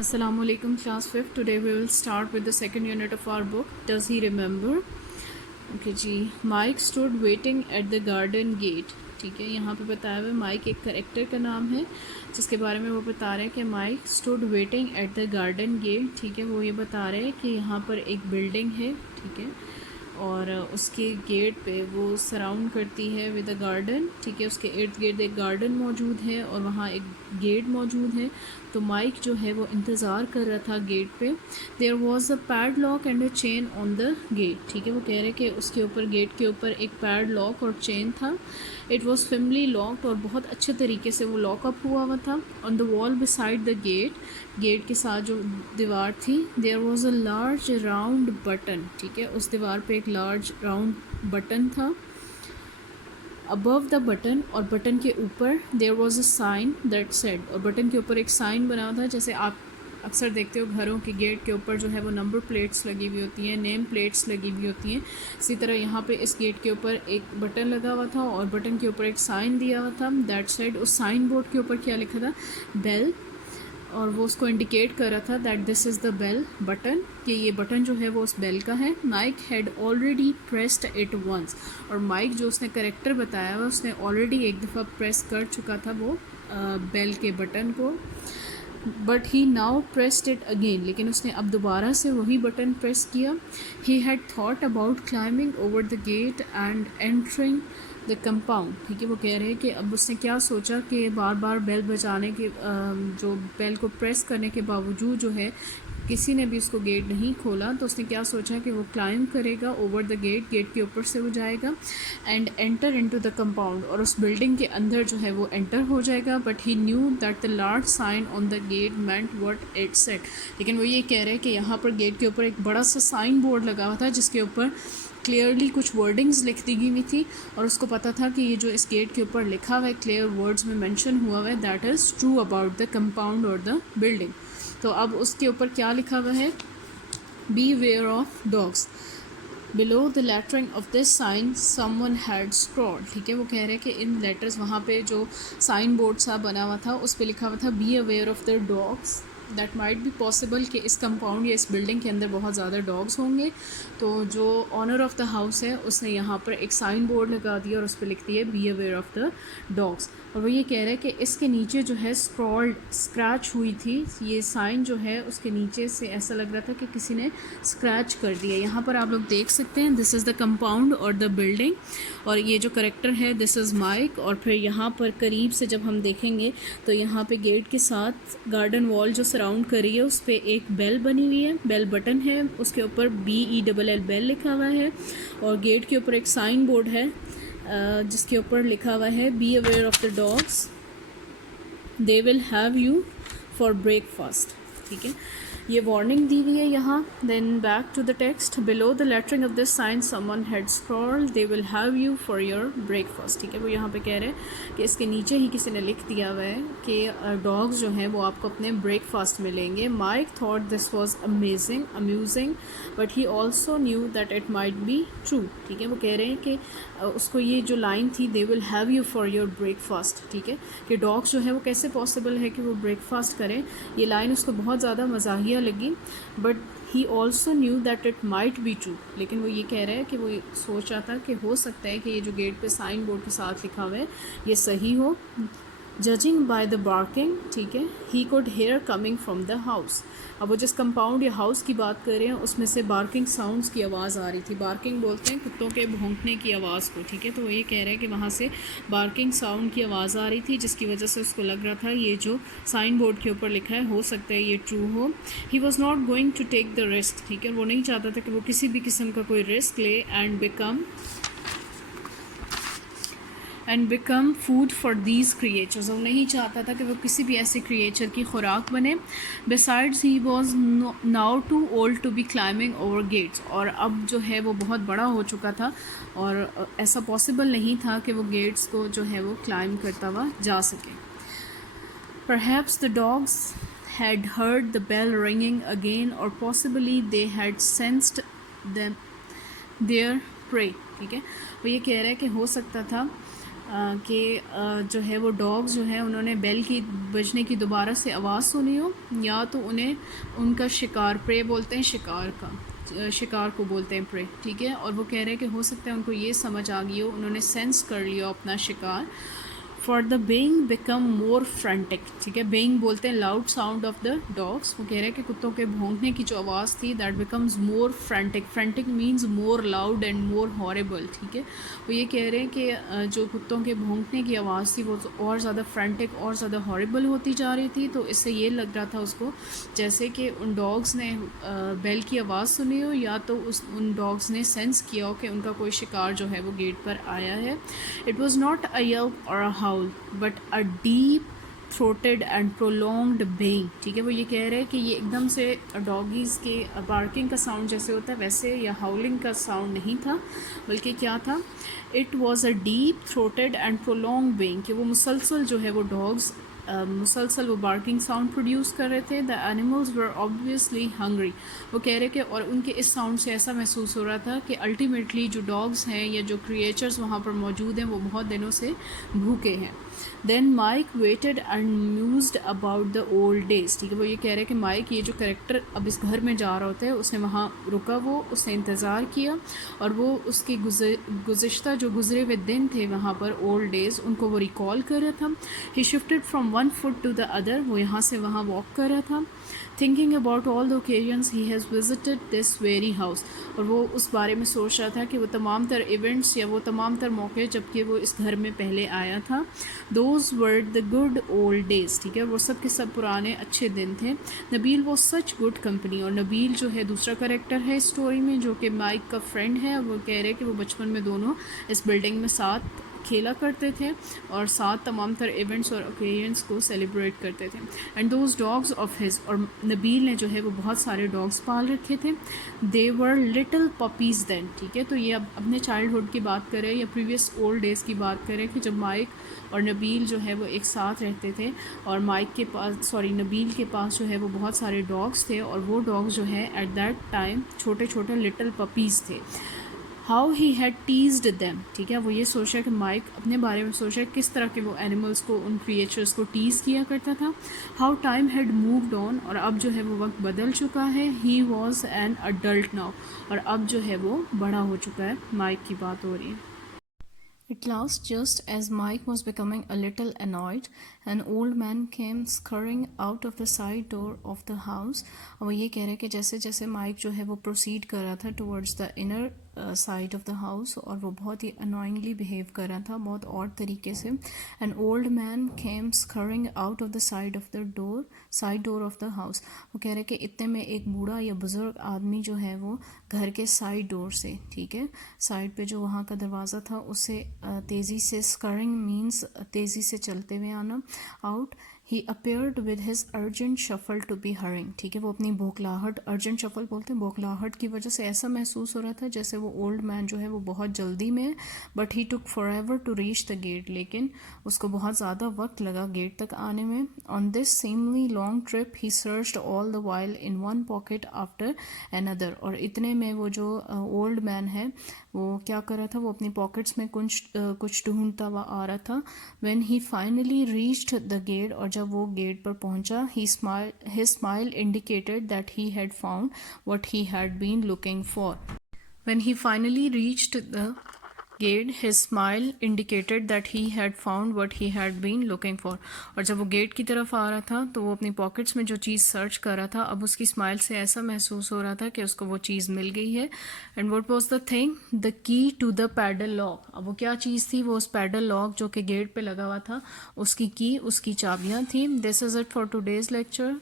Assalamu alaikum class 5th. Today we will start with the second unit of our book. Does he remember? Okay G. Mike stood waiting at the garden gate. ٹھیک ہے, یہاں پہ بتایا ہوا ہے mic ایک character کا نام ہے جس کے بارے میں وہ بتا رہے ہیں کہ Mike stood waiting at the garden gate. ٹھیک ہے, وہ یہ بتا رہے ہیں کہ یہاں پر ایک بلڈنگ ہے. ٹھیک ہے, اور اس کے گیٹ پہ وہ سراؤنڈ کرتی ہے ود اے گارڈن. ٹھیک ہے, اس کے ارد گرد ایک گارڈن موجود ہے اور وہاں ایک گیٹ موجود ہے. تو مائک جو ہے وہ انتظار کر رہا تھا گیٹ پہ. There was a padlock and a chain on the gate. ٹھیک ہے, وہ کہہ رہے کہ اس کے اوپر گیٹ کے اوپر ایک پیڈ لاک اور چین تھا. اٹ واز فملی لاکڈ, اور بہت اچھے طریقے سے وہ لاک اپ ہوا ہوا تھا. آن دا وال بسائڈ دا گیٹ, گیٹ کے ساتھ جو دیوار تھی, دیر was a large round button. ٹھیک ہے, اس دیوار پہ ایک لارج راؤنڈ بٹن تھا. ابو دا بٹن, اور بٹن کے اوپر there was a sign that said, اور بٹن کے اوپر ایک سائن بنا ہوا تھا. جیسے آپ اکثر دیکھتے ہو گھروں کے گیٹ کے اوپر جو ہے وہ نمبر پلیٹس لگی ہوئی ہوتی ہیں, نیم پلیٹس لگی ہوئی ہوتی ہیں. اسی طرح یہاں پہ اس گیٹ کے اوپر ایک بٹن لگا ہوا تھا اور بٹن کے اوپر ایک سائن دیا ہوا تھا. دیٹ سیڈ, اس سائن بورڈ کے اوپر کیا لکھا تھا؟ بیل, اور وہ اس کو انڈیکیٹ کر رہا تھا that this is the bell button, کہ یہ بٹن جو ہے وہ اس بیل کا ہے. Mike had already pressed it once, اور مائک جو اس نے کریکٹر بتایا ہوا اس نے آلریڈی ایک دفعہ پریس کر چکا تھا وہ بیل کے بٹن کو. But he now pressed it again, لیکن اس نے اب دوبارہ سے وہی بٹن پریس کیا. He had thought about climbing over the gate and entering the compound. ٹھیک ہے, وہ کہہ رہے ہیں کہ اب اس نے کیا سوچا کہ بار بار بیل بجانے کے جو بیل کو پریس کرنے کے باوجود جو ہے کسی نے بھی اس کو گیٹ نہیں کھولا, تو اس نے کیا سوچا کہ وہ کلائم کرے گا اوور دا گیٹ, گیٹ کے اوپر سے وہ جائے گا, and enter into the compound, اور اس بلڈنگ کے اندر جو ہے وہ انٹر ہو جائے گا. But he knew that the large sign on the gate meant what it said, لیکن وہ یہ کہہ رہے کہ یہاں پر گیٹ کے اوپر ایک بڑا سا سائن بورڈ لگا ہوا تھا جس کے اوپر کلیئرلی کچھ ورڈنگز لکھ دی ہوئی تھی, اور اس کو پتہ تھا کہ یہ جو اس گیٹ کے اوپر لکھا ہوا ہے کلیئر ورڈز میں مینشن ہوا ہوا ہے that is true about the compound اور دا بلڈنگ. تو اب اس کے اوپر کیا لکھا ہوا ہے؟ Beware of dogs. Below the lettering of this sign someone had scrawled. ٹھیک ہے, وہ کہہ رہے کہ ان لیٹرز وہاں پہ جو سائن بورڈ سا بنا ہوا تھا اس پہ لکھا ہوا تھا beware of the dogs. That might be possible کہ اس کمپاؤنڈ یا اس بلڈنگ کے اندر بہت زیادہ ڈاگس ہوں گے. تو جو آنر آف دا ہاؤس ہے اس نے یہاں پر ایک سائن بورڈ لگا دیا اور اس پہ لکھ دیا beware of the dogs. اور وہ یہ کہہ رہے کہ اس کے نیچے جو ہے اسکرولڈ اسکریچ ہوئی تھی, یہ سائن جو ہے اس کے نیچے سے ایسا لگ رہا تھا کہ کسی نے اسکریچ کر دیا. یہاں پر آپ لوگ دیکھ سکتے ہیں دس از دا کمپاؤنڈ اور دا بلڈنگ, اور یہ جو کریکٹر ہے دس از مائک. اور پھر یہاں پر قریب سے جب ہم دیکھیں گے تو یہاں پہ گیٹ کے ساتھ گارڈن وال جو سراؤنڈ کر رہی ہے اس پہ ایک بیل بنی ہوئی ہے, بیل بٹن ہے, اس کے اوپر BELL بیل لکھا ہوا ہے, اور گیٹ کے اوپر ایک سائن بورڈ ہے جس کے اوپر لکھا ہوا ہے beware of the dogs they will have you for breakfast. ٹھیک ہے, یہ وارننگ دی ہوئی ہے یہاں. Then back to the text, below the lettering of this sign someone had scrawled they will have you for your breakfast. ٹھیک ہے, وہ یہاں پہ کہہ رہے ہیں کہ اس کے نیچے ہی کسی نے لکھ دیا ہوا ہے کہ ڈاگز جو ہیں وہ آپ کو اپنے بریک فاسٹ میں لیں گے. Mike thought this was amusing but he also knew that it might be true. ٹھیک ہے, وہ کہہ رہے ہیں کہ اس کو یہ جو لائن تھی they will have you for your breakfast, ٹھیک ہے, کہ ڈاگس جو ہے وہ کیسے پاسبل ہے کہ وہ بریک فاسٹ کریں, یہ لائن اس کو بہت زیادہ مزاحیہ لگی. But he also knew that it might be true, لیکن وہ یہ کہہ رہے ہیں کہ وہ سوچ رہا تھا کہ ہو سکتا ہے کہ یہ جو گیٹ پہ سائن بورڈ کے ساتھ لکھا ہوا ہے یہ صحیح ہو. ججنگ بائی دا بارکنگ, ٹھیک ہے, he could hear coming from the house. اب وہ جس کمپاؤنڈ یا ہاؤس کی بات کر رہے ہیں اس میں سے بارکنگ ساؤنڈس کی آواز آ رہی تھی. بارکنگ بولتے ہیں کتوں کے بھونکنے کی آواز کو. ٹھیک ہے, تو وہ یہ کہہ رہے ہیں کہ وہاں سے بارکنگ ساؤنڈ کی آواز آ رہی تھی جس کی وجہ سے اس کو لگ رہا تھا یہ جو سائن بورڈ کے اوپر لکھا ہے ہو سکتا ہے یہ ٹرو ہو. He was not going to take the risk. ٹھیک ہے, وہ نہیں چاہتا تھا کہ وہ کسی بھی قسم کا کوئی رسک لے and become food for these creatures. وہ نہیں چاہتا تھا کہ وہ کسی بھی ایسے کریچر کی خوراک بنے. Besides he was now too old to be climbing over gates, اور اب جو ہے وہ بہت بڑا ہو چکا تھا اور ایسا پاسبل نہیں تھا کہ وہ گیٹس کو جو ہے وہ کلائم کرتا ہوا جا سکے. Perhaps the dogs had heard the bell ringing again or possibly they had sensed their prey. ٹھیک ہے, وہ یہ کہہ رہا ہے کہ ہو سکتا تھا کہ جو ہے وہ ڈاگز جو ہیں انہوں نے بیل کی بجنے کی دوبارہ سے آواز سنی ہو، یا تو انہیں ان کا شکار، پرے بولتے ہیں شکار کو بولتے ہیں پرے، ٹھیک ہے. اور وہ کہہ رہے ہیں کہ ہو سکتا ہے ان کو یہ سمجھ آ گئی ہو، انہوں نے سینس کر لیا اپنا شکار. For the baying became more frantic, ٹھیک ہے. بینگ بولتے ہیں loud sound of the dogs. وہ کہہ رہے ہیں کہ کتوں کے بھونکنے کی جو آواز تھی that becomes more frantic. Frantic means more loud and more horrible, ٹھیک ہے. وہ یہ کہہ رہے ہیں کہ جو کتوں کے بھونکنے کی آواز تھی وہ اور زیادہ فرینٹک اور زیادہ ہارریبل ہوتی جا رہی تھی. تو اس سے یہ لگ رہا تھا اس کو جیسے کہ ان ڈاگس نے بیل کی آواز سنی ہو، یا تو ان ڈاگس نے سینس کیا ہو کہ ان کا کوئی شکار جو ہے وہ گیٹ پر آیا ہے. It was not a yelp or a howl but a deep throated and prolonged baying, ٹھیک ہے. وہ یہ کہہ رہے ہیں کہ یہ ایک دم سے ڈاگیز کے بارکنگ کا ساؤنڈ جیسے ہوتا ہے ویسے یا ہاؤلنگ کا ساؤنڈ نہیں تھا، بلکہ کیا تھا، it was a deep throated and prolong baying, کہ وہ مسلسل جو ہے وہ ڈاگز مسلسل وہ بارکنگ ساؤنڈ پروڈیوس کر رہے تھے. دا اینیملز ور آبویسلی ہنگری. وہ کہہ رہے کہ اور ان کے اس ساؤنڈ سے ایسا محسوس ہو رہا تھا کہ الٹیمیٹلی جو ڈاگز ہیں یا جو کریچرز وہاں پر موجود ہیں وہ بہت دنوں سے بھوکے ہیں. Then Mike waited and mused about the old days, ٹھیک ہے. وہ یہ کہہ رہے کہ مائک یہ جو کریکٹر اب اس گھر میں جا رہا ہوتا ہے، اس نے وہاں رکا، وہ اس نے انتظار کیا اور وہ اس کی گزشتہ جو گزرے ہوئے دن تھے وہاں پر اولڈ ڈیز ان کو وہ ریکال کر رہا تھا. He shifted from one foot to the other, وہ یہاں سے وہاں واک کر رہا تھا. Thinking about all the occasions he has visited this very house, اور وہ اس بارے میں سوچ رہا تھا کہ وہ تمام تر ایونٹس یا وہ تمام تر موقع جب کہ وہ اس گھر میں پہلے آیا تھا. Those were the good old days, ٹھیک ہے. وہ سب کے سب پرانے اچھے دن تھے. نبیل وہ سچ گڈ کمپنی، اور نبیل جو ہے دوسرا کریکٹر ہے اسٹوری میں جو کہ مائک کا فرینڈ ہے. وہ کہہ رہے کہ وہ بچپن میں دونوں اس بلڈنگ میں ساتھ کھیلا کرتے تھے اور ساتھ تمام تر ایونٹس اور اوکیزنس کو سیلیبریٹ کرتے تھے. And those dogs of his, اور نبیل نے جو ہے وہ بہت سارے ڈاگس پال رکھے تھے. دے ور لٹل پپیز دین، ٹھیک ہے. تو یہ اب اپنے چائلڈہڈ کی بات کریں یا پریویس اولڈ ڈیز کی بات کریں کہ جب مائک اور نبیل جو ہے وہ ایک ساتھ رہتے تھے اور مائک کے پاس نبیل کے پاس جو ہے وہ بہت سارے ڈاگس تھے، اور وہ ڈاگس جو ہے ایٹ دیٹ ٹائم چھوٹے چھوٹے لٹل پپیز تھے. ہاؤ ہی ہیڈ ٹیزڈ دیم، ٹھیک ہے. وہ یہ سوچا کہ مائک اپنے بارے میں سوچا کس طرح کے وہ اینیملس کو، ان کریچرس کو ٹیز کیا کرتا تھا. How time had moved on, اور اب جو ہے وہ وقت بدل چکا ہے. He was an adult now, اور اب جو ہے وہ بڑا ہو چکا ہے. مائک کی بات ہو رہی ہے. At last, just as Mike was becoming a little annoyed, an old man came scurrying out of the side door of the house. اور وہ یہ کہہ رہے کہ جیسے جیسے مائک جو ہے وہ پروسیڈ کر رہا تھا towards the inner side of the house, اور وہ بہت ہی انوائنگلی بہیو کر رہا تھا، بہت اور طریقے سے. An old man came scurrying out of the side door of the house. وہ کہہ رہے کہ اتنے میں ایک بوڑھا یا بزرگ آدمی جو ہے وہ گھر کے سائڈ ڈور سے، ٹھیک ہے، سائڈ پہ جو وہاں کا دروازہ تھا اس سے تیزی سے، اسکرنگ مینس تیزی سے چلتے ہوئے آنا، out. He appeared with his urgent shuffle to be hurrying, ٹھیک ہے. وہ اپنی بوکھلاہٹ، ارجنٹ شفل بولتے ہیں بوکھلاہٹ کی وجہ سے ایسا محسوس ہو رہا تھا جیسے وہ اولڈ مین جو ہے وہ بہت جلدی میں ہے. But he took forever to reach the gate, لیکن اس کو بہت زیادہ وقت لگا گیٹ تک آنے میں. On this seemingly long trip he searched all the while in one pocket after another. اور اتنے میں وہ جو اولڈ مین ہے وہ کیا کر رہا تھا، وہ اپنی پاکٹس میں کچھ ڈھونڈتا ہوا آ رہا تھا. When he finally reached the gate, اور جب وہ گیٹ پر پہنچا، his smile indicated that he had found what he had been looking for. When he finally reached the gate, his smile indicated that he had found what he had been looking for. اور جب وہ get کی طرف آ رہا تھا تو وہ اپنی پاکٹس میں جو چیز سرچ کر رہا تھا، اب اس کی اسمائل سے ایسا محسوس ہو رہا تھا کہ اس کو وہ چیز مل گئی ہے. And what was the thing? The key to the pedal lock. اب وہ کیا چیز تھی؟ وہ اس پیڈل لاک جو کہ گیٹ پہ لگا ہوا تھا، اس کی کی، اس کی چابیاں تھیں. This is it for today's lecture.